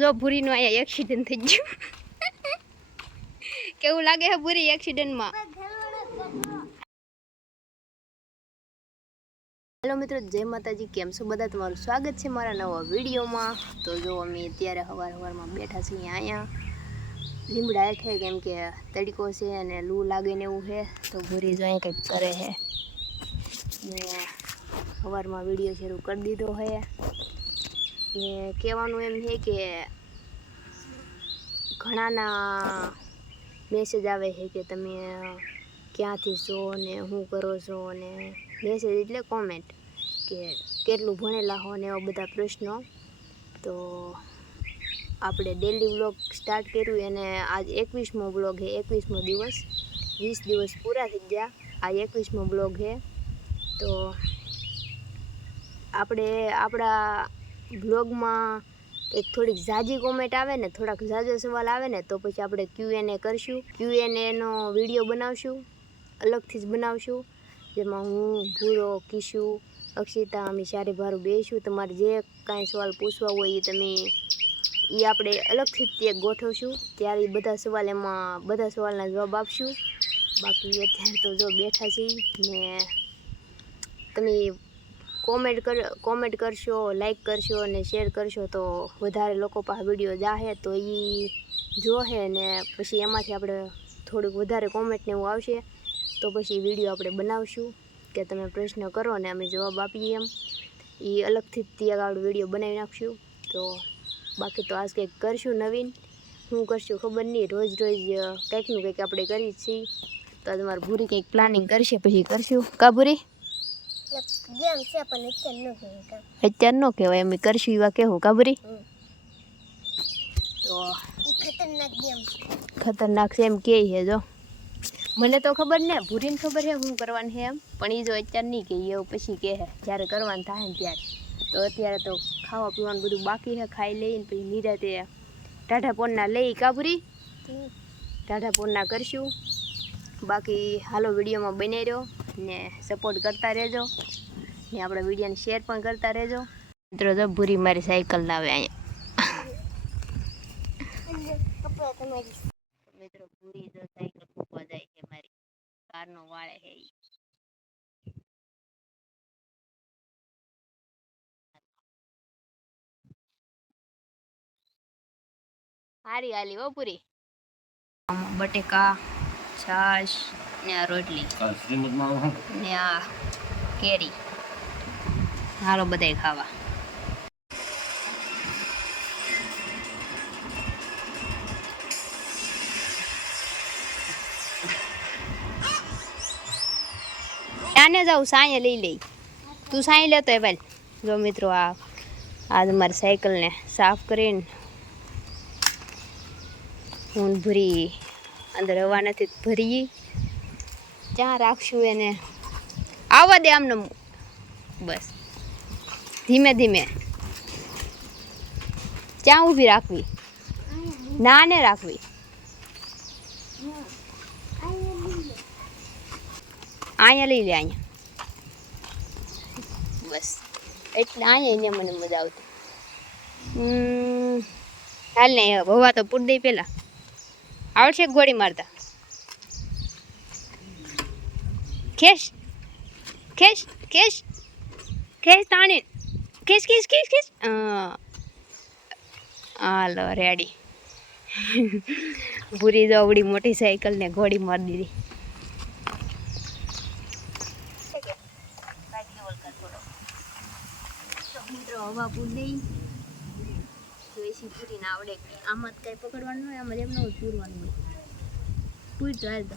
જો ભૂરીનો અહીંયા એક્સિડન્ટ થઈ ગયો. કેવું લાગે છે ભૂરી એક્સિડન્ટમાં? હેલો મિત્રો, જય માતાજી. કેમ છો બધા? તમારું સ્વાગત છે મારા નવા વિડીયોમાં. તો જો અમે અત્યારે સવારમાં બેઠા છીએ અહીંયા લીમડા હેઠે, કેમ કે તડકો છે અને લૂ લાગે ને એવું છે. તો ભૂરી જો અહીંયા કંઈક કરે છે ને સવારમાં વિડીયો શરૂ કરી દીધો છે. ને કહેવાનું એમ છે કે ઘણાના મેસેજ આવે છે કે તમે ક્યાંથી છો ને શું કરો છો, ને મેસેજ એટલે કોમેન્ટ કે કેટલું ભણેલા હો ને એવા બધા પ્રશ્નો. તો આપણે ડેલી વ્લોગ સ્ટાર્ટ કર્યું અને આજ 21મો વ્લોગ છે, 21મો દિવસ. 20 દિવસ પૂરા થઈ ગયા, આ 21મો વ્લોગ છે. તો આપણે આપણા વ્લોગમાં એક થોડીક ઝાજી કોમેન્ટ આવે ને, થોડાક ઝાઝો સવાલ આવે ને, તો પછી આપણે Q&A કરશું. Q&Aનો વિડીયો બનાવશું, અલગથી જ બનાવશું, જેમાં હું, ભૂરો, કિશુ, અક્ષિતા, અમે ચારે ભારું બેસીશું. તમારે જે કાંઈ સવાલ પૂછવા હોય એ આપણે અલગથી જ એક ગોઠવશું. ત્યારે બધા સવાલના જવાબ આપશું. બાકી અત્યારે તો જો બેઠા છીએ ને તમે કોમેન્ટ કરશો, લાઈક કરશો અને શેર કરશો તો વધારે લોકો પાસે વિડીયો જાહે, તો એ જોહે ને પછી એમાંથી આપણે થોડુંક વધારે કોમેન્ટ ને એવું આવશે તો પછી વિડીયો આપણે બનાવશું કે તમે પ્રશ્ન કરો ને અમે જવાબ આપીએ. એમ એ અલગથી જ ત્યાં આગળ વિડીયો બનાવી નાખશું. તો બાકી તો આજ કંઈક કરશું નવીન. શું કરશું ખબર નહીં, રોજ કંઈકનું કંઈક આપણે કરીએ છીએ. તો તમારે ભૂરી કંઈક પ્લાનિંગ કરશે પછી કરશું. કા ભૂરી? ગેમ છે પણ અત્યારે નો કહેવાય, અમે કરશું એવા કહેવું. કાબરી તો ખતરનાક છે એમ કે છે. જો મને તો ખબર ને, ભૂરીને ખબર છે શું કરવાનું છે એમ, પણ એ જો અત્યારે નહીં કહીએ, એવું પછી કહે જ્યારે કરવાનું થાય ને ત્યારે. તો અત્યારે તો ખાવા પીવાનું બધું બાકી છે, ખાઈ લઈને પછી નિરાતે ટાઢાપોરના લઈ. કાબરી ટાઢાપોરના કરશું. બાકી હાલો વિડીયોમાં બને રહ્યો ને સપોર્ટ કરતા રહેજો ને આપણા વિડીયોને શેર પણ કરતા રહેજો. મિત્રો જો ભૂરી મારી સાયકલ લાવે અહીંયા. મિત્રો ભૂરી જો સાયકલ મૂકવા જાય છે, મારી કારનો વાળે છે. હારી હાલી હો પૂરી. બટેકા, છાશ ને આ રોટલી ને આ કેરી. હાલો બધાય ખાવા. આને જાઉં સાંયે લઈ લઈ, તું સાંય લેતો એ ભાઈ. જો મિત્રો આ મારી સાયકલને સાફ કરીને હું ભરી અંદર હવા નથી ભરી, ત્યાં રાખશું એને. આવવા દે આમને, બસ ધીમે ધીમે. ક્યાં ઊભી રાખવી? ના ને રાખવી, અહીંયા લઈ લે, અહીંયા બસ. એટલે અહીંયા મને મજા આવતી. હાલ ને હવા તો પૂર દઈ પેલા. આવડશે ગોળી મારતા? ખેસ ખેસ ખેસ ખેસ તાણી ખેસ ખેસ ખેસ ખેસ. હાલો રેડી. ભૂરી જો આવડી મોટી સાયકલ ને ઘોડી મારી દીધી. મિત્રો હવા પૂર દઈ જોઈશી. પૂરી ના આવડે આમાં જ કઈ પકડવાનું હોય, આમાં એમને પૂરવાનું હોય. પૂર તો હાલ તો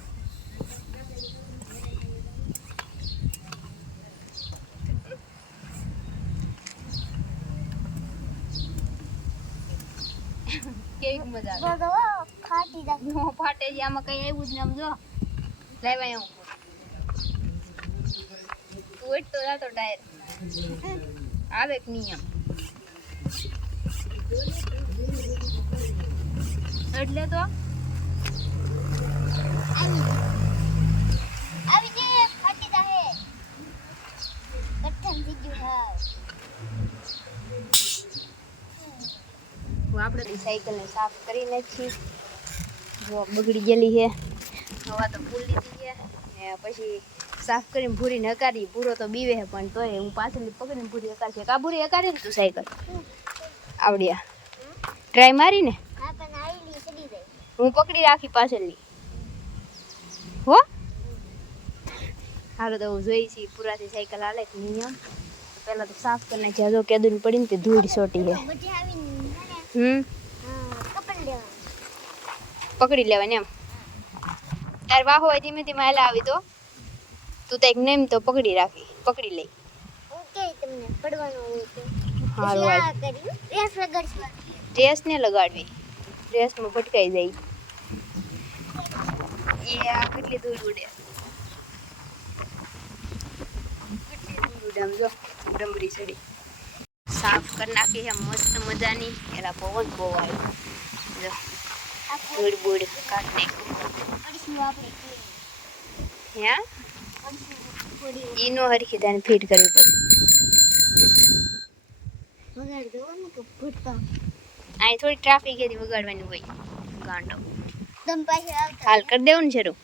કેવી મજા આવે. ખાટી દાખલો ફાટે છે, આમાં કઈ આવ્યું જ ને. આમ જો લાવ્યા હું તું એટ તો જાતો ટાયર આવે કે નહીં આમ એટલે તો આવી જે ફાટી જાહે. કઠણ થઈ ગયું. હા આપણે સાયકલને સાફ કરી નાખી. જો બગડી ગયેલી છે, હવા તો ફૂલ લીધી છે ને પછી સાફ કરીને ભૂરીને હકારી. ભૂરો તો બીવે છે પણ તોય હું પાછળથી પકડીને ભૂરી હકારશે. કા ભૂરી હકારી ને તું સાયકલ આવડ્યા ટ્રાય મારીને હું પકડી રાખી પાછળની હો. હાલો તો હું જોઈ છી પૂરાથી સાયકલ હાલે કે નિયમ. પહેલા તો સાફ કરી નાખી. જો કેદું પડીને તે ધૂળ સોટી છે. પકડી લેવાની એમ. તાર વાહો હોય ધીમે ધીમે હાલે આવી તો તું તો એક નેમ તો પકડી રાખી પકડી લઈ. ડ્રેસ ને લગાડવી ડ્રેસમાં ભટકાઈ જાય. એ આ કેટલી ધૂળ ઉડે જો ડમરી ચડી સાફ કરી નાખી છે મસ્ત મજાની. એલા બહુ જ બહુ આવ્યું જો ધૂળ બૂળ કાઢ નાખ્યું. હે ઈનો હરખી દાને ફીટ કરવી પડે. અહીં થોડી ટ્રાફિક હતી વગાડવાની હોય ગાંડો. હાલ કરી દેવું ને શરૂ.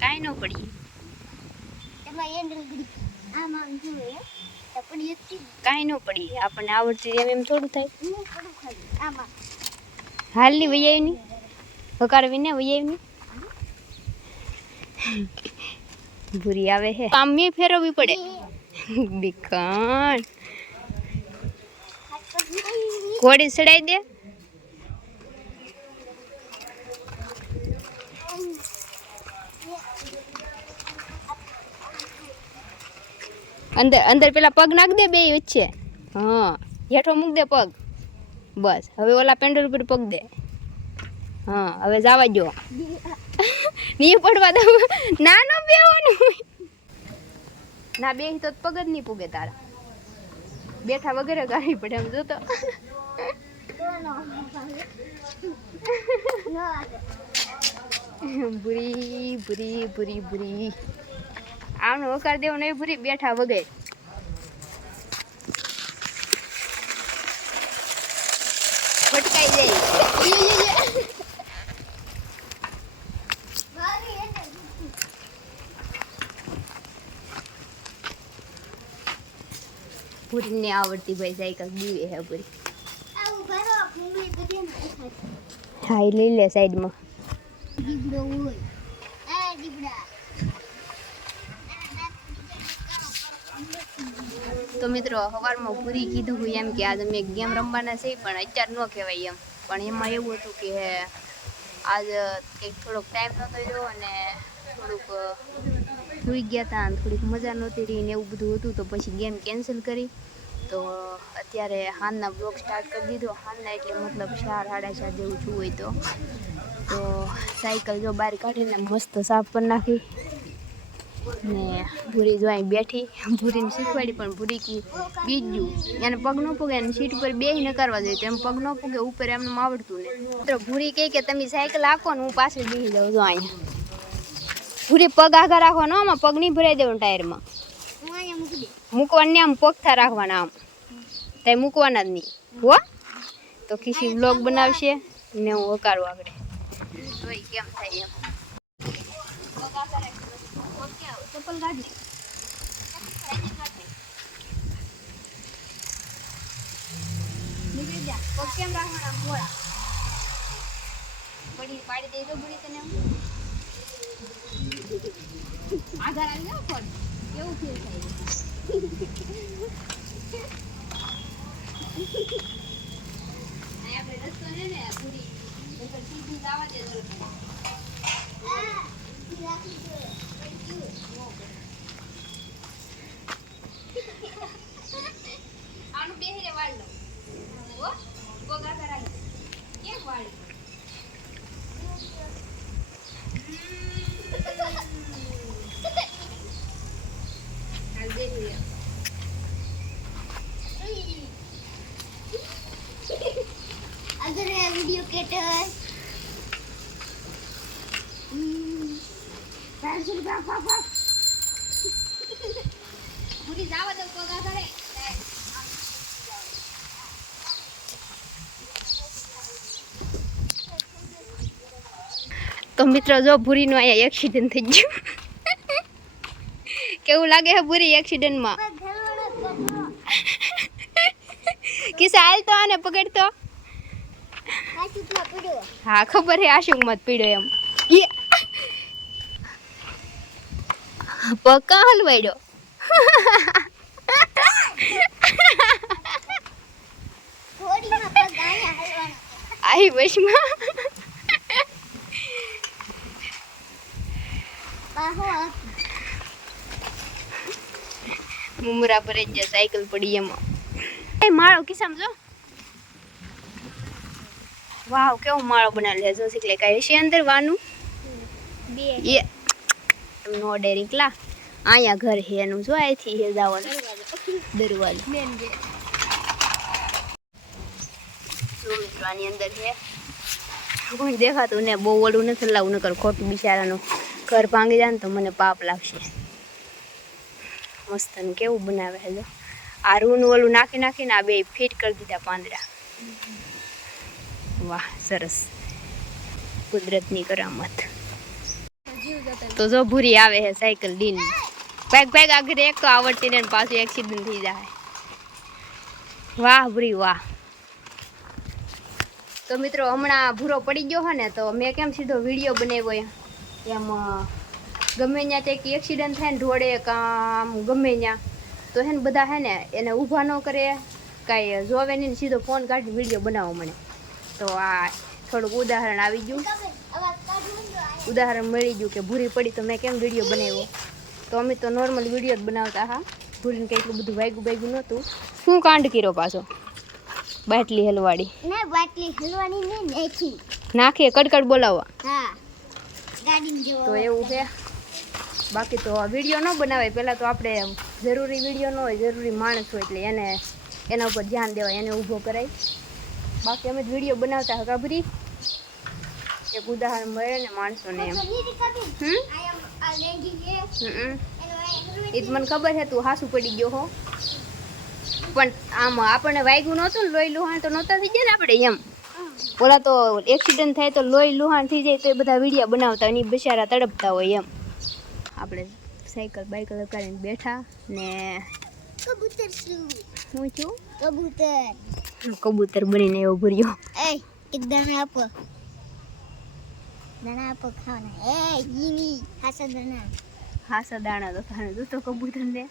કાંઈ ન પડી કાંઈ ન પડી. આપણને આવડતી એમ થોડું થાય. હાલની વૈયાવની હકારવી ને વૈયાવની ભૂરી આવે છે. આમ મેં ફેરવવી પડે બીકાન. ઘોડી ચડાઈ દે. અંદર અંદર પેલા પગ નાખ દે બે વચ્ચે. હા હેઠો મૂક દે પગ. બસ હવે ઓલા પેન્ડલ ઉપર પગ દે. હા હવે જવા જો. નહીં પડવા દો. ના ન બેવાનું ના બે તો પગ જ નહીં પૂગે તારા. બેઠા વગેરે ગાડી પડે એમ જોતો. ભૂરી ભૂરી ભૂરી ભૂરી આમનો વકાર દેવો નહીં ભૂરી બેઠા વગેરે. ફટકાઈ જાય. પૂરી ને આવડતી ભાઈ સાયકલ દીવે હે પૂરી. હા એ લઈ લે સાઈડમાં. તો મિત્રો સવારમાં પૂરી કીધું હોય એમ કે આજે અમે ગેમ રમવાના છે પણ અત્યારે ન કહેવાય એમ. પણ એમાં એવું હતું કે આજ કંઈક થોડોક ટાઈમ નહોતો રહ્યો અને થોડુંક સૂઈ ગયા હતા અને થોડીક મજા નહોતી રહી ને એવું બધું હતું. તો પછી ગેમ કેન્સલ કરી. તો અત્યારે હાનના બ્લોગ સ્ટાર્ટ કરી દીધો. હાનના એટલે મતલબ 4 સાડા 4 જેવું છું હોય તો સાયકલ જો બહાર કાઢીને મસ્ત સાફ કરી નાખી ને ભૂરી જો અહીં બેઠી. ભૂરીને શીખવાડી પણ ભૂરી કી બીજું એને પગ ન પૂગે અને સીટ ઉપર બે ન કરવા જોઈએ તો એમ પગ ન પૂગે ઉપર એમને આવડતું ને. તો ભૂરી કહે કે તમે સાયકલ આખો ને હું પાછળ બેસી જાઉં. જો અહીંયા ભૂરી પગ આગળ રાખવાનો. આમાં પગ નહીં ભરાઈ દેવાનું ટાયરમાં. મૂકવાને આમ પોખતા રાખવાના આમ ત્યાં મૂકવાના જ નહીં હો. તો ખીસી બ્લોગ બનાવશે ને હું હકારું આગળ જોઈ કેમ થાય એમ. ચપ્પલ કાઢી નીકળી જા. પગ કેમ રાખવાના મોડા પડી પાડી દઈ દો બુડી તને આધાર આવી ગયો પણ કેવું ફીલ થાય. આપણે રસ્તો ને પૂરી સીધી જવા દે. આનું બેહરે વાળ લો હો. પગ આગળ રાખી કેમ વાળ હાલ દેખી अगर वीडियो केटर તો મિત્રો જો ભૂરીનું અહીંયા એક્સિડન્ટ થઈ ગયું. કેવું લાગે છે ભૂરી એક્સિડન્ટમાં? કિસ્સા હાલ તો આને પકડતો. હા ખબર છે આશુક મત પીડ્યો એમ. પક્કા હલવાડ્યો. આઈ બસમાં મુમરા પર જ સાયકલ પડી એમાં. એ માળો કિસ્સામાં જો. વાવ કેવો માળો બનાવી લે જો શીખલે કાઈ છે અંદર વાનું બે એ નો ડેરી કલા આયા ઘર હે એનું જો આથી હે જાવાનું દરવાજો મેન ગેટ જો મિત્રાની અંદર હે કોઈ દેખાતું ને બહુ ઓલું નથી લાવું નકર ખોટું બિચારાનું ઘર ભાંગી જાય ને તો મને પાપ લાગશે. મસ્ત ને કેવું બનાવે હે જો આ રૂનું ઓલું નાખી નાખીને આ બે ફિટ કરી દીધા પાંદડા. વાહ સરસ કુદરતની કરામત. તો જો ભૂરી આવે હે સાયકલ દીન ભાગ ભાગ આગળ એક તો આવડતી ને પાછું એક્સિડન્ટ થઈ જાય. વાહ ભૂરી વાહ. તો મિત્રો હમણાં ભૂરો પડી ગયો હે ને તો મેં કેમ સીધો વિડીયો બનાવ્યો એમ ગમે ત્યાં કંઈક એક્સિડન્ટ થાય ને રોડે કામ ગમે ત્યાં તો હે ને બધા હે ને એને ઊભા ન કરે કાંઈ જોવે નહીં સીધો ફોન કાઢી વિડીયો બનાવો મને. તો આ થોડુંક ઉદાહરણ આવી ગયું ઉદાહરણ મળી ગયું કે ભૂરી પડી તો મેં કેમ વિડીયો બનાવ્યો. તો અમે તો નોર્મલ વિડીયો જ બનાવતા હા ભૂરીને કંઈ એટલું બધું વાગ્યું નહોતું. શું કાંડ કર્યો પાછો? બાટલી હલવાડી ને બાટલી હલવાની ને નાખી કડકડ બોલાવવા. હા ગાડી જો તો એવું છે. બાકી તો વિડીયો ન બનાવાય પહેલાં તો આપણે જરૂરી વિડીયો ન હોય જરૂરી માણસ હોય એટલે એના ઉપર ધ્યાન દેવાય એને ઊભો કરાય. બાકી અમે જ વિડીયો બનાવતા હતા ભરી એક ઉદાહરણ મળે ને માણસોને એમ. એ જ મને ખબર છે તું હાસું પડી ગયો હો પણ આમ આપણને વાગ્યું નહોતું ને લોહી લુહાણ તો નહોતા થઈ જાય ને આપણે એમ. ઓલા તો એક્સિડન્ટ થાય તો લોહી લુહાણ થઈ જાય તો એ બધા વિડીયો બનાવતા હોય ને બિચારા તડપતા હોય એમ. આપણે સાયકલ બાઇકલ કરીને બેઠા ને કબૂતર શું છું કબૂતર બનીને એવો ભર્યો. એક દાણા આપો ખાવાના. હાસા દાણા તો ખાને તો કબૂતરને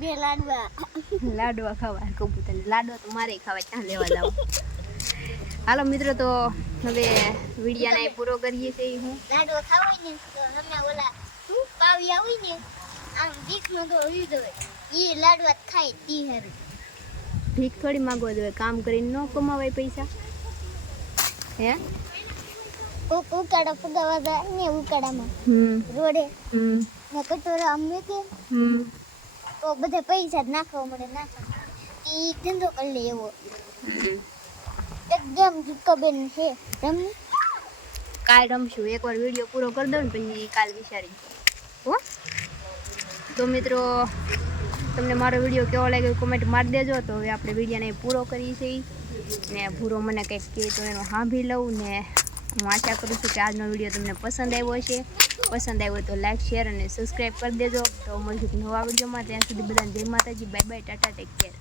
બે લાડવા ખાવા કબૂતરને લાડવા તો મારે ખાવા ક્યાં લેવા જાવ. હાલો મિત્રો તો હવે વિડીયાને પૂરો કરીએ છીએ. હું લાડવા ખાવાય ને તો અમે ઓલા પાવી આવી ને આમ ભીખ માંગો હોય તો એ લાડવા ખાય તી હર ભીખ થોડી માંગવા જોઈએ કામ કરીને ન કમાવાય પૈસા હે. ઉકાળા ફગાવા જાય ને ઉકાળામાં રોડે ને કટોરા અમને કે તો બધા પૈસા જ નાખવા મળે નાખવા એ ધંધો કરી લે એવો. એકદમ જુક્કાબેન છે રમી કાલ રમશું એકવાર વિડીયો પૂરો કરી દઉં ને પછી કાલ વિચારી હો. તો મિત્રો તમને મારો વિડીયો કેવો લાગ્યો કોમેન્ટ મારી દેજો. તો હવે આપણે વિડીયોને પૂરો કરીએ છીએ ને ભૂરો મને કંઈક કહે તો એનો સાંભળી લઉં ને હું આશા કરું છું કે આજનો વિડીયો તમને પસંદ આવ્યો હશે. પસંદ આવ્યો તો લાઈક શેર અને સબસ્ક્રાઈબ કરી દેજો. તો મળીશું નવા વિડીયોમાં. ત્યાં સુધી બધાને જય માતાજી bye bye Tata take care.